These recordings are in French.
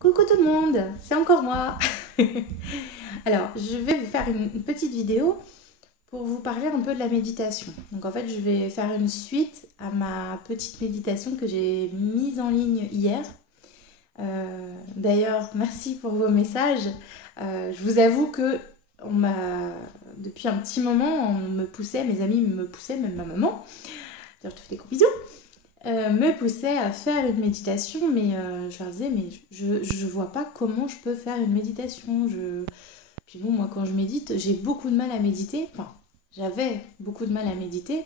Coucou tout le monde, c'est encore moi. Alors, je vais vous faire une petite vidéo pour vous parler un peu de la méditation. Donc en fait, je vais faire une suite à ma petite méditation que j'ai mise en ligne hier. D'ailleurs, merci pour vos messages. Je vous avoue que depuis un petit moment, on me poussait, mes amis me poussaient, même ma maman. D'ailleurs, je te fais des gros bisous. Me poussait à faire une méditation, mais je leur disais, mais je vois pas comment je peux faire une méditation. Puis bon, moi quand je médite, j'ai beaucoup de mal à méditer, enfin j'avais beaucoup de mal à méditer,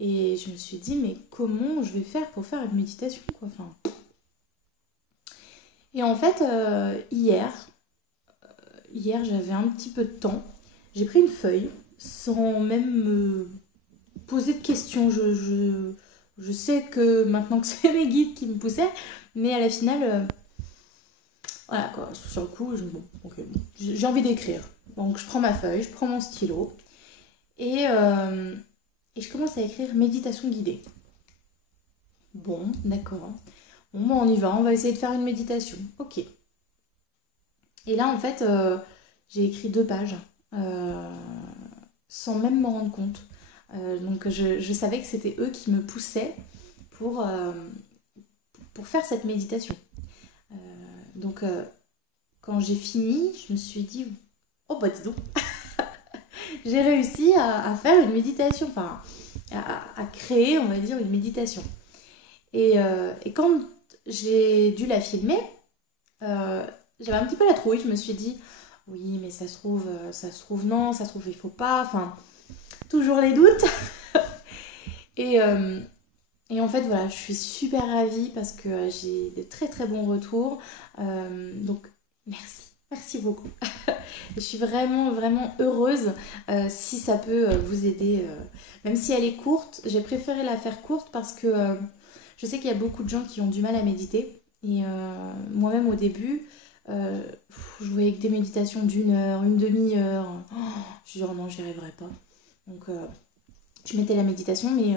et je me suis dit, mais comment je vais faire pour faire une méditation, quoi, enfin. Et en fait, hier j'avais un petit peu de temps, j'ai pris une feuille, sans même me poser de questions, je sais que maintenant que c'est mes guides qui me poussaient, mais à la finale, voilà quoi, sur le coup, bon, okay, bon, j'ai envie d'écrire. Donc je prends ma feuille, je prends mon stylo et je commence à écrire méditation guidée. Bon, d'accord. Bon, on y va, on va essayer de faire une méditation. Ok. Et là, en fait, j'ai écrit 2 pages sans même m'en rendre compte. Donc je savais que c'était eux qui me poussaient pour faire cette méditation. Donc quand j'ai fini, je me suis dit, oh bah dis donc, j'ai réussi à faire une méditation, enfin à créer, on va dire, une méditation. Et quand j'ai dû la filmer, j'avais un petit peu la trouille, je me suis dit, oui mais ça se trouve non, ça se trouve il faut pas, enfin toujours les doutes. Et en fait, voilà, je suis super ravie parce que j'ai de très très bons retours. Donc, merci beaucoup. Je suis vraiment vraiment heureuse si ça peut vous aider. Même si elle est courte, j'ai préféré la faire courte parce que je sais qu'il y a beaucoup de gens qui ont du mal à méditer. Et moi-même au début, je voyais que des méditations d'1 heure, une demi-heure. Oh, je dis, oh non, j'y arriverai pas. Donc, je mettais la méditation, mais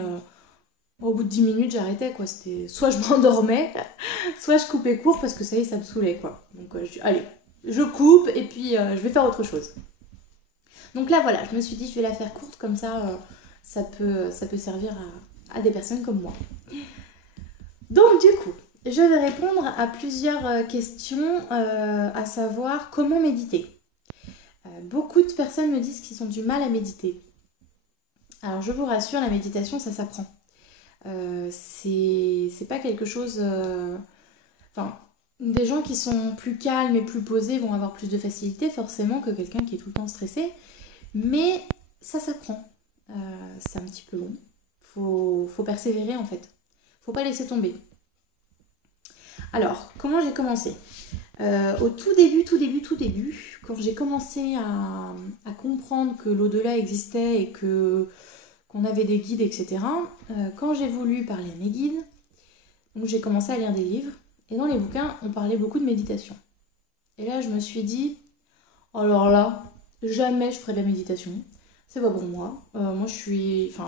au bout de 10 minutes, j'arrêtais, quoi. C'était soit je m'endormais, soit je coupais court parce que ça y est, ça me saoulait, quoi. Donc, je dis, allez, je coupe et puis je vais faire autre chose. Donc là, voilà, je me suis dit, je vais la faire courte, comme ça, ça peut servir à des personnes comme moi. Donc, du coup, je vais répondre à plusieurs questions, à savoir comment méditer. Beaucoup de personnes me disent qu'ils ont du mal à méditer. Alors, je vous rassure, la méditation, ça s'apprend. C'est pas quelque chose. Enfin, des gens qui sont plus calmes et plus posés vont avoir plus de facilité, forcément, que quelqu'un qui est tout le temps stressé. Mais ça s'apprend. C'est un petit peu long. Faut persévérer, en fait. Faut pas laisser tomber. Alors, comment j'ai commencé ? Au tout début, quand j'ai commencé à comprendre que l'au-delà existait et qu'on avait des guides, etc. Quand j'ai voulu parler à mes guides, donc j'ai commencé à lire des livres, et dans les bouquins, on parlait beaucoup de méditation. Et là, je me suis dit, alors là, jamais je ferai de la méditation, c'est pas pour moi. Moi,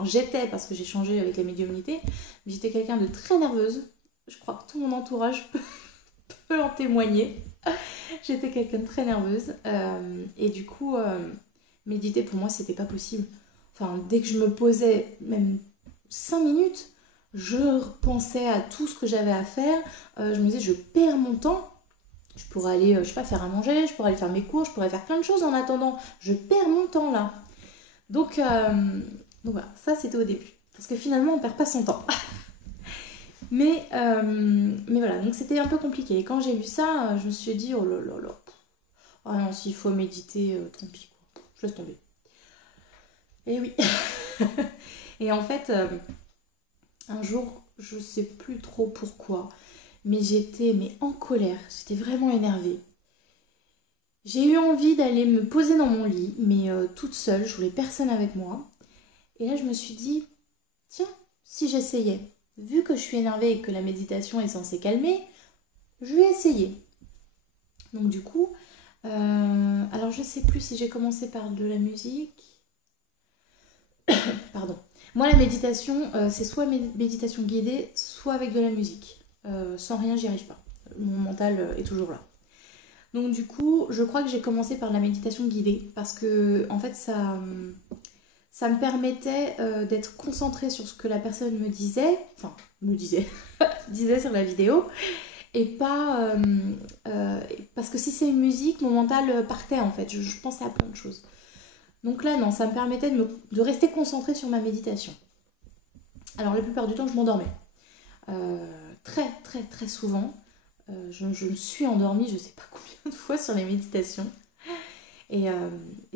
j'étais, parce que j'ai changé avec la médiumnité, mais j'étais quelqu'un de très nerveuse. Je crois que tout mon entourage peut en témoigner. J'étais quelqu'un de très nerveuse, et du coup, méditer pour moi, c'était pas possible. Enfin, dès que je me posais, même 5 minutes, je pensais à tout ce que j'avais à faire. Je me disais, je perds mon temps. Je pourrais aller, je sais pas, faire à manger, je pourrais aller faire mes cours, je pourrais faire plein de choses en attendant. Je perds mon temps là. Donc voilà, ça c'était au début. Parce que finalement, on perd pas son temps. mais voilà, donc c'était un peu compliqué. Et quand j'ai lu ça, je me suis dit, oh là là là. Oh non, s'il faut méditer, tant pis quoi. Je laisse tomber. Et oui. Et en fait, un jour, je sais plus trop pourquoi, mais j'étais en colère, j'étais vraiment énervée. J'ai eu envie d'aller me poser dans mon lit, mais toute seule, je voulais personne avec moi. Et là, je me suis dit, tiens, si j'essayais, vu que je suis énervée et que la méditation est censée calmer, je vais essayer. Donc du coup, alors je sais plus si j'ai commencé par de la musique. Pardon. Moi, la méditation, c'est soit méditation guidée, soit avec de la musique. Sans rien, j'y arrive pas. Mon mental est toujours là. Donc du coup, je crois que j'ai commencé par la méditation guidée parce que en fait ça me permettait d'être concentrée sur ce que la personne me disait, enfin me disait, disait sur la vidéo, et pas parce que si c'est une musique, mon mental partait en fait, je pensais à plein de choses. Donc là non, ça me permettait de rester concentrée sur ma méditation. Alors la plupart du temps je m'endormais. Très très très souvent, je me suis endormie je sais pas combien de fois sur les méditations. Et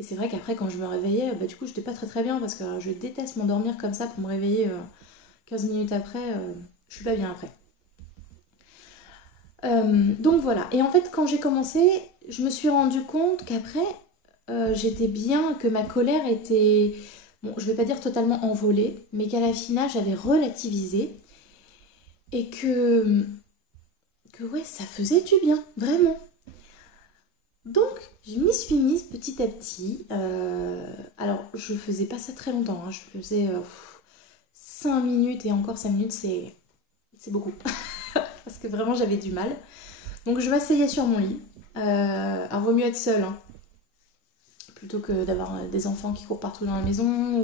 c'est vrai qu'après quand je me réveillais, bah, du coup j'étais pas très très bien parce que je déteste m'endormir comme ça pour me réveiller 15 minutes après, je suis pas bien après. Donc voilà, et en fait quand j'ai commencé, je me suis rendu compte qu'après j'étais bien, que ma colère était, bon je vais pas dire totalement envolée, mais qu'à la finale j'avais relativisé et que ouais ça faisait du bien, vraiment. Donc je m'y suis mise petit à petit, alors je faisais pas ça très longtemps, hein. Je faisais 5 minutes et encore 5 minutes c'est beaucoup, parce que vraiment j'avais du mal. Donc je m'asseyais sur mon lit. Alors vaut mieux être seule, hein, plutôt que d'avoir des enfants qui courent partout dans la maison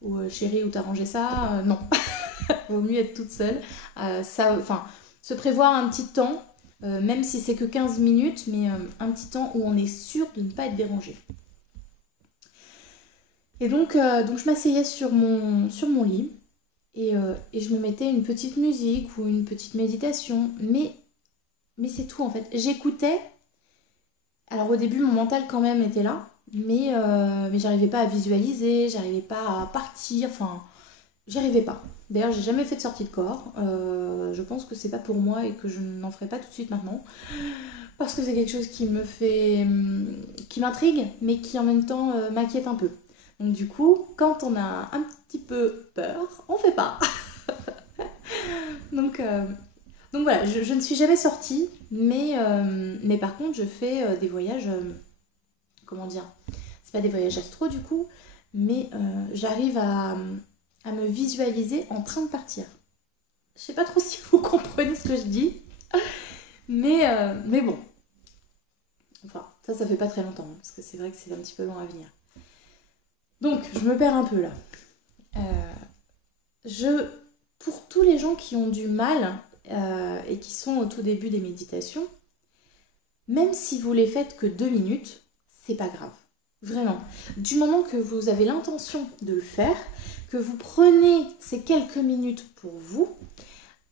ou chérie où t'as rangé ça. Non, vaut mieux être toute seule. Se prévoir un petit temps, même si c'est que 15 minutes, mais un petit temps où on est sûr de ne pas être dérangé. Et donc je m'asseyais sur mon lit et je me mettais une petite musique ou une petite méditation, mais c'est tout en fait. J'écoutais. Alors au début, mon mental quand même était là, mais j'arrivais pas à visualiser, j'arrivais pas à partir, enfin, j'y arrivais pas. D'ailleurs, j'ai jamais fait de sortie de corps. Je pense que c'est pas pour moi et que je n'en ferai pas tout de suite maintenant. Parce que c'est quelque chose qui me fait. Qui m'intrigue, mais qui en même temps m'inquiète un peu. Donc du coup, quand on a un petit peu peur, on fait pas. Donc voilà, je ne suis jamais sortie, mais par contre, je fais des voyages, comment dire, c'est pas des voyages astro du coup, mais j'arrive à me visualiser en train de partir. Je sais pas trop si vous comprenez ce que je dis, mais bon. Enfin, ça fait pas très longtemps, hein, parce que c'est vrai que c'est un petit peu long à venir. Donc, je me perds un peu là. Pour tous les gens qui ont du mal et qui sont au tout début des méditations, même si vous les faites que 2 minutes, c'est pas grave. Vraiment. Du moment que vous avez l'intention de le faire, que vous prenez ces quelques minutes pour vous,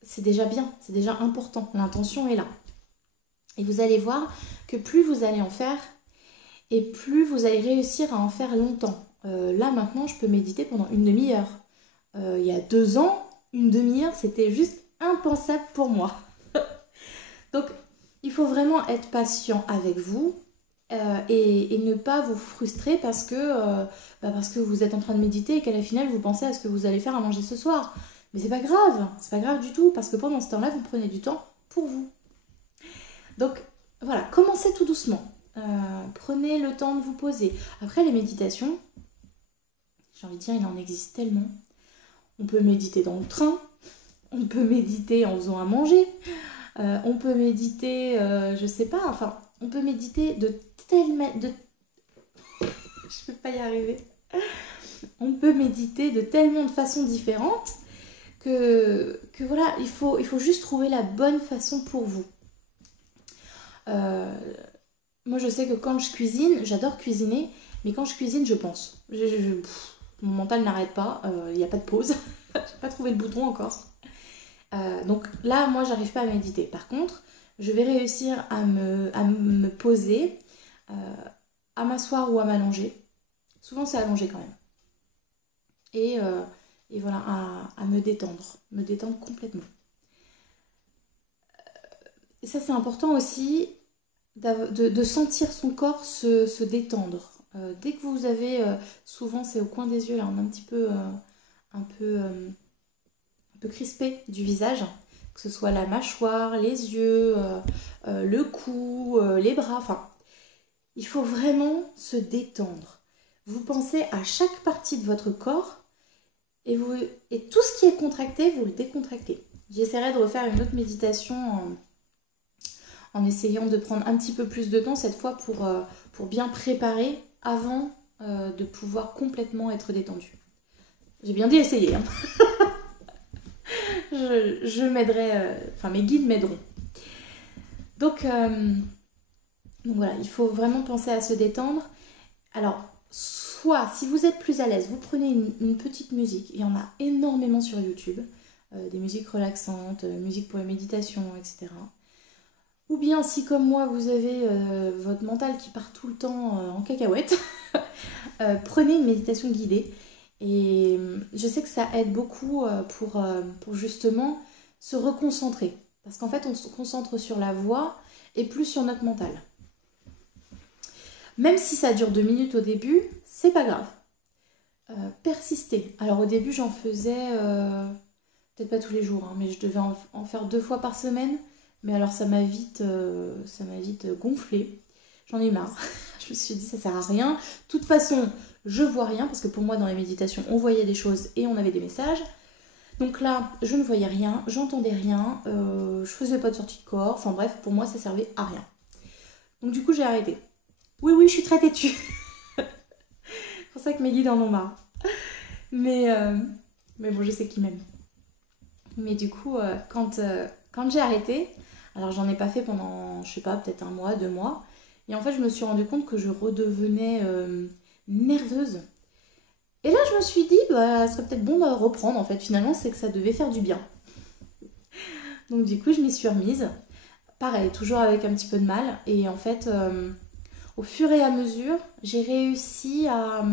c'est déjà bien, c'est déjà important. L'intention est là. Et vous allez voir que plus vous allez en faire, et plus vous allez réussir à en faire longtemps. Là maintenant, je peux méditer pendant une demi-heure. Il y a 2 ans, une demi-heure, c'était juste impensable pour moi. Donc, il faut vraiment être patient avec vous et ne pas vous frustrer parce que vous êtes en train de méditer et qu'à la finale, vous pensez à ce que vous allez faire à manger ce soir. Mais c'est pas grave du tout, parce que pendant ce temps-là, vous prenez du temps pour vous. Donc, voilà, commencez tout doucement. Prenez le temps de vous poser. Après, les méditations, j'ai envie de dire, il en existe tellement. On peut méditer dans le train, on peut méditer en faisant à manger, on peut méditer, je sais pas, enfin, on peut méditer de je vais pas y arriver. On peut méditer de tellement de façons différentes que voilà, il faut juste trouver la bonne façon pour vous. Moi, je sais que quand je cuisine, j'adore cuisiner, mais quand je cuisine, je pense. Mon mental n'arrête pas, il n'y a pas de pause. J'ai pas trouvé le bouton encore. Donc là, moi, j'arrive pas à méditer. Par contre, je vais réussir à me poser, à m'asseoir ou à m'allonger. Souvent, c'est allongé quand même. Et voilà, à me détendre complètement. Et ça, c'est important aussi de sentir son corps se détendre. Dès que vous avez, souvent c'est au coin des yeux, là, on est un peu crispé du visage, que ce soit la mâchoire, les yeux, le cou, les bras, enfin, il faut vraiment se détendre. Vous pensez à chaque partie de votre corps et tout ce qui est contracté, vous le décontractez. J'essaierai de refaire une autre méditation en essayant de prendre un petit peu plus de temps cette fois pour bien préparer avant de pouvoir complètement être détendue. J'ai bien dit essayer, hein. je m'aiderai, enfin mes guides m'aideront. Donc voilà, il faut vraiment penser à se détendre. Alors, soit si vous êtes plus à l'aise, vous prenez une petite musique, il y en a énormément sur YouTube, des musiques relaxantes, musique pour la méditation, etc. Ou bien si comme moi vous avez votre mental qui part tout le temps en cacahuète, prenez une méditation guidée. Et je sais que ça aide beaucoup pour justement se reconcentrer. Parce qu'en fait on se concentre sur la voix et plus sur notre mental. Même si ça dure 2 minutes au début, c'est pas grave. Persister. Alors au début j'en faisais, peut-être pas tous les jours, hein, mais je devais en faire 2 fois par semaine. Mais alors ça m'a vite gonflé. J'en ai marre. Je me suis dit ça sert à rien. De toute façon, je vois rien parce que pour moi dans les méditations, on voyait des choses et on avait des messages. Donc là, je ne voyais rien, j'entendais rien, je faisais pas de sortie de corps. Enfin bref, pour moi ça servait à rien. Donc du coup j'ai arrêté. Oui, je suis très têtue. C'est pour ça que mes guides en ont marre. Mais bon, je sais qu'ils m'aiment. Mais du coup, quand j'ai arrêté, alors j'en ai pas fait pendant, je sais pas, peut-être 1 mois, 2 mois. Et en fait, je me suis rendu compte que je redevenais nerveuse. Et là, je me suis dit, bah, ça serait peut-être bon de reprendre. En fait, finalement, c'est que ça devait faire du bien. Donc du coup, je m'y suis remise. Pareil, toujours avec un petit peu de mal. Et en fait, au fur et à mesure, j'ai réussi à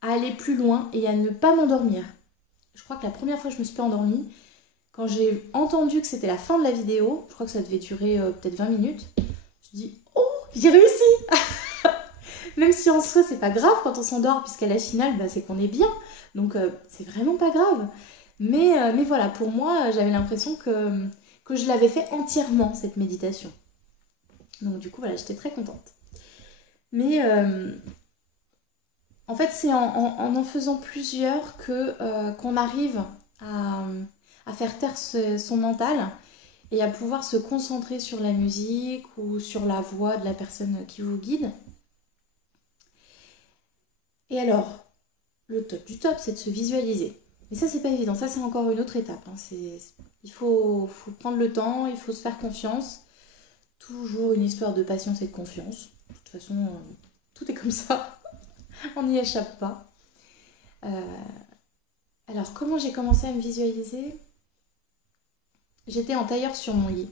aller plus loin et à ne pas m'endormir. Je crois que la première fois que je me suis pas endormie, quand j'ai entendu que c'était la fin de la vidéo, je crois que ça devait durer peut-être 20 minutes, je dis « Oh, j'ai réussi !» Même si en soi, c'est pas grave quand on s'endort, puisqu'à la finale, bah, c'est qu'on est bien. Donc, c'est vraiment pas grave. Mais voilà, pour moi, j'avais l'impression que je l'avais fait entièrement, cette méditation. Donc, du coup, voilà, j'étais très contente. Mais en fait, c'est en faisant plusieurs qu'on arrive à faire taire son mental et à pouvoir se concentrer sur la musique ou sur la voix de la personne qui vous guide. Et alors, le top du top, c'est de se visualiser. Mais ça, c'est pas évident. Ça, c'est encore une autre étape, hein. Il faut prendre le temps, il faut se faire confiance. Toujours une histoire de patience et de confiance. De toute façon, tout est comme ça. On n'y échappe pas. Alors, comment j'ai commencé à me visualiser ? J'étais en tailleur sur mon lit.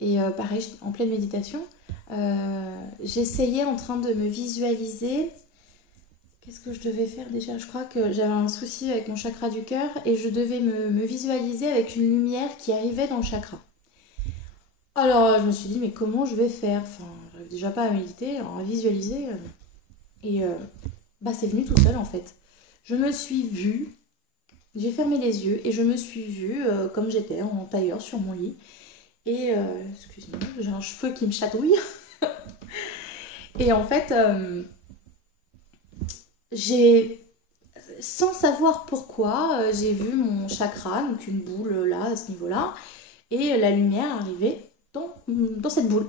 Et pareil, en pleine méditation, j'essayais en train de me visualiser. Qu'est-ce que je devais faire déjà ? Je crois que j'avais un souci avec mon chakra du cœur et je devais me visualiser avec une lumière qui arrivait dans le chakra. Alors, je me suis dit, mais comment je vais faire ? Enfin, j'arrive déjà pas à méditer, alors à visualiser. Et bah, c'est venu tout seul en fait. Je me suis vue, j'ai fermé les yeux et je me suis vue comme j'étais en tailleur sur mon lit. Et excusez-moi, j'ai un cheveu qui me chatouille. Et en fait, sans savoir pourquoi, j'ai vu mon chakra, donc une boule là, à ce niveau-là, et la lumière arriver dans cette boule.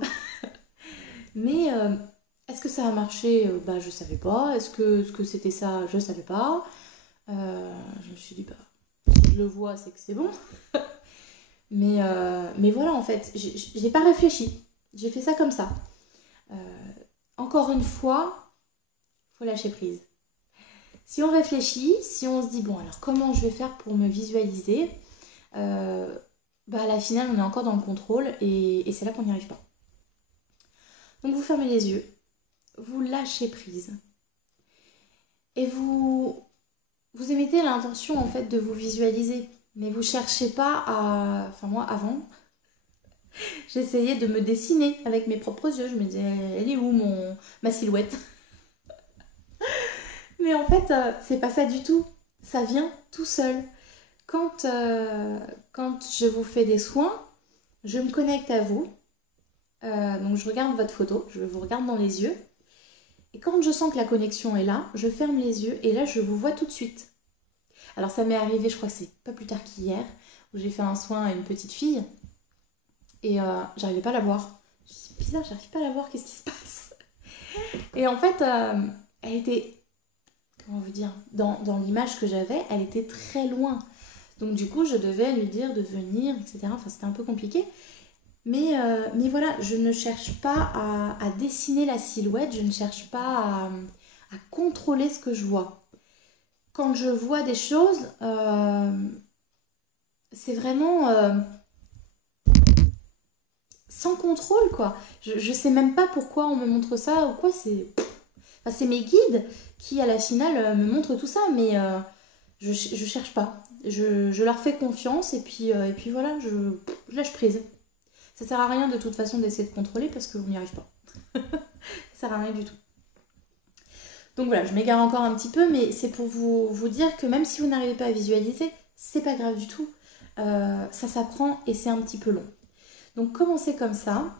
Mais est-ce que ça a marché ? Bah, je savais pas. Est-ce que c'était ça ? Je savais pas. Je me suis dit, bah, si je le vois, c'est que c'est bon. Mais voilà, en fait, j'ai pas réfléchi. J'ai fait ça comme ça. Encore une fois, faut lâcher prise. Si on réfléchit, si on se dit, bon, alors comment je vais faire pour me visualiser ? Bah, à la finale, on est encore dans le contrôle et c'est là qu'on n'y arrive pas. Donc, vous fermez les yeux, vous lâchez prise et vous émettez l'intention, en fait, de vous visualiser. Mais vous cherchez pas à... Enfin, moi, avant, j'essayais de me dessiner avec mes propres yeux. Je me disais, elle est où ma silhouette ? Mais en fait, c'est pas ça du tout. Ça vient tout seul. Quand je vous fais des soins, je me connecte à vous. Donc je regarde votre photo, je vous regarde dans les yeux. Et quand je sens que la connexion est là, je ferme les yeux et là, je vous vois tout de suite. Alors ça m'est arrivé, je crois que c'est pas plus tard qu'hier, où j'ai fait un soin à une petite fille. Et j'arrivais pas à la voir. bizarre, j'arrive pas à la voir, qu'est-ce qui se passe? Et en fait, elle était, comment vous dire, dans l'image que j'avais, elle était très loin. Donc du coup, je devais lui dire de venir, etc. Enfin, c'était un peu compliqué. Mais voilà, je ne cherche pas à dessiner la silhouette, je ne cherche pas à contrôler ce que je vois. Quand je vois des choses, c'est vraiment sans contrôle, quoi. Je sais même pas pourquoi on me montre ça ou quoi. C'est mes guides qui, à la finale, me montrent tout ça, mais je cherche pas. Je leur fais confiance et puis voilà, je lâche prise. Ça sert à rien de toute façon d'essayer de contrôler parce qu'on n'y arrive pas. Ça sert à rien du tout. Donc voilà, je m'égare encore un petit peu, mais c'est pour vous dire que même si vous n'arrivez pas à visualiser, c'est pas grave du tout. Ça s'apprend et c'est un petit peu long. Donc commencez comme ça.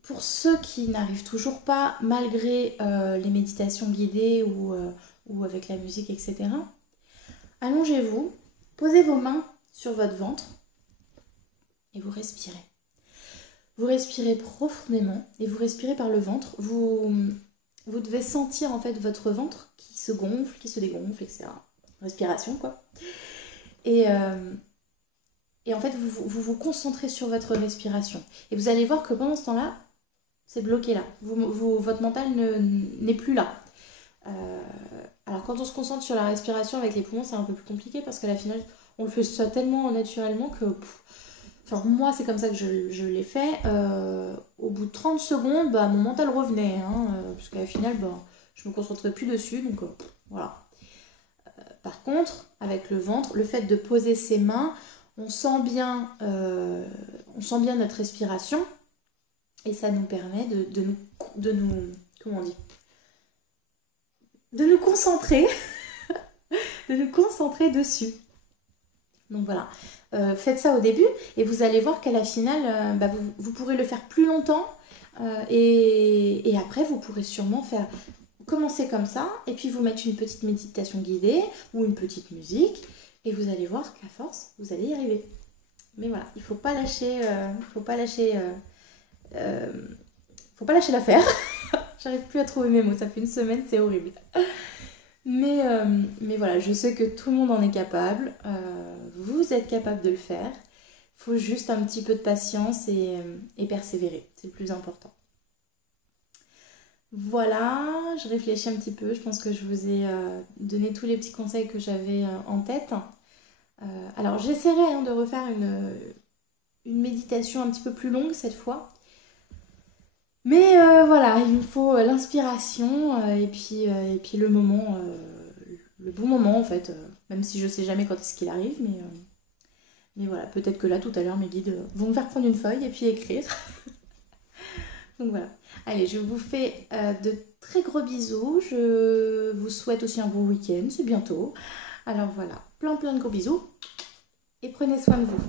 Pour ceux qui n'arrivent toujours pas, malgré les méditations guidées ou avec la musique, etc., allongez-vous, posez vos mains sur votre ventre et vous respirez. Vous respirez profondément et vous respirez par le ventre. Vous devez sentir en fait votre ventre qui se gonfle, qui se dégonfle, etc. Respiration, quoi. Et en fait, vous concentrez sur votre respiration. Et vous allez voir que pendant ce temps-là, c'est bloqué là. Votre mental n'est plus là. Alors quand on se concentre sur la respiration avec les poumons, c'est un peu plus compliqué parce qu'à la finale, on le fait ça tellement naturellement que... Enfin, moi, c'est comme ça que je l'ai fait. Au bout de 30 secondes, mon mental revenait. Parce qu'à la finale, je me concentrais plus dessus. Donc, voilà. Par contre, avec le ventre, le fait de poser ses mains, on sent bien notre respiration. Et ça nous permet de nous comment on dit, de nous concentrer, de nous concentrer dessus. Donc voilà, faites ça au début et vous allez voir qu'à la finale, vous pourrez le faire plus longtemps et après vous pourrez sûrement commencer comme ça et puis vous mettre une petite méditation guidée ou une petite musique et vous allez voir qu'à force, vous allez y arriver. Mais voilà, il ne faut pas lâcher, faut pas lâcher l'affaire. J'arrive plus à trouver mes mots, ça fait une semaine, c'est horrible. Mais voilà, je sais que tout le monde en est capable. Vous êtes capable de le faire. Il faut juste un petit peu de patience et persévérer. C'est le plus important. Voilà, je réfléchis un petit peu. Je pense que je vous ai donné tous les petits conseils que j'avais en tête. Alors j'essaierai de refaire une méditation un petit peu plus longue cette fois. Mais voilà, il me faut l'inspiration et puis le moment, le bon moment en fait, même si je sais jamais quand est-ce qu'il arrive, mais voilà, peut-être que là tout à l'heure mes guides vont me faire prendre une feuille et puis écrire. Donc voilà, allez, je vous fais de très gros bisous, je vous souhaite aussi un bon week-end, c'est bientôt. Alors voilà, plein de gros bisous et prenez soin de vous.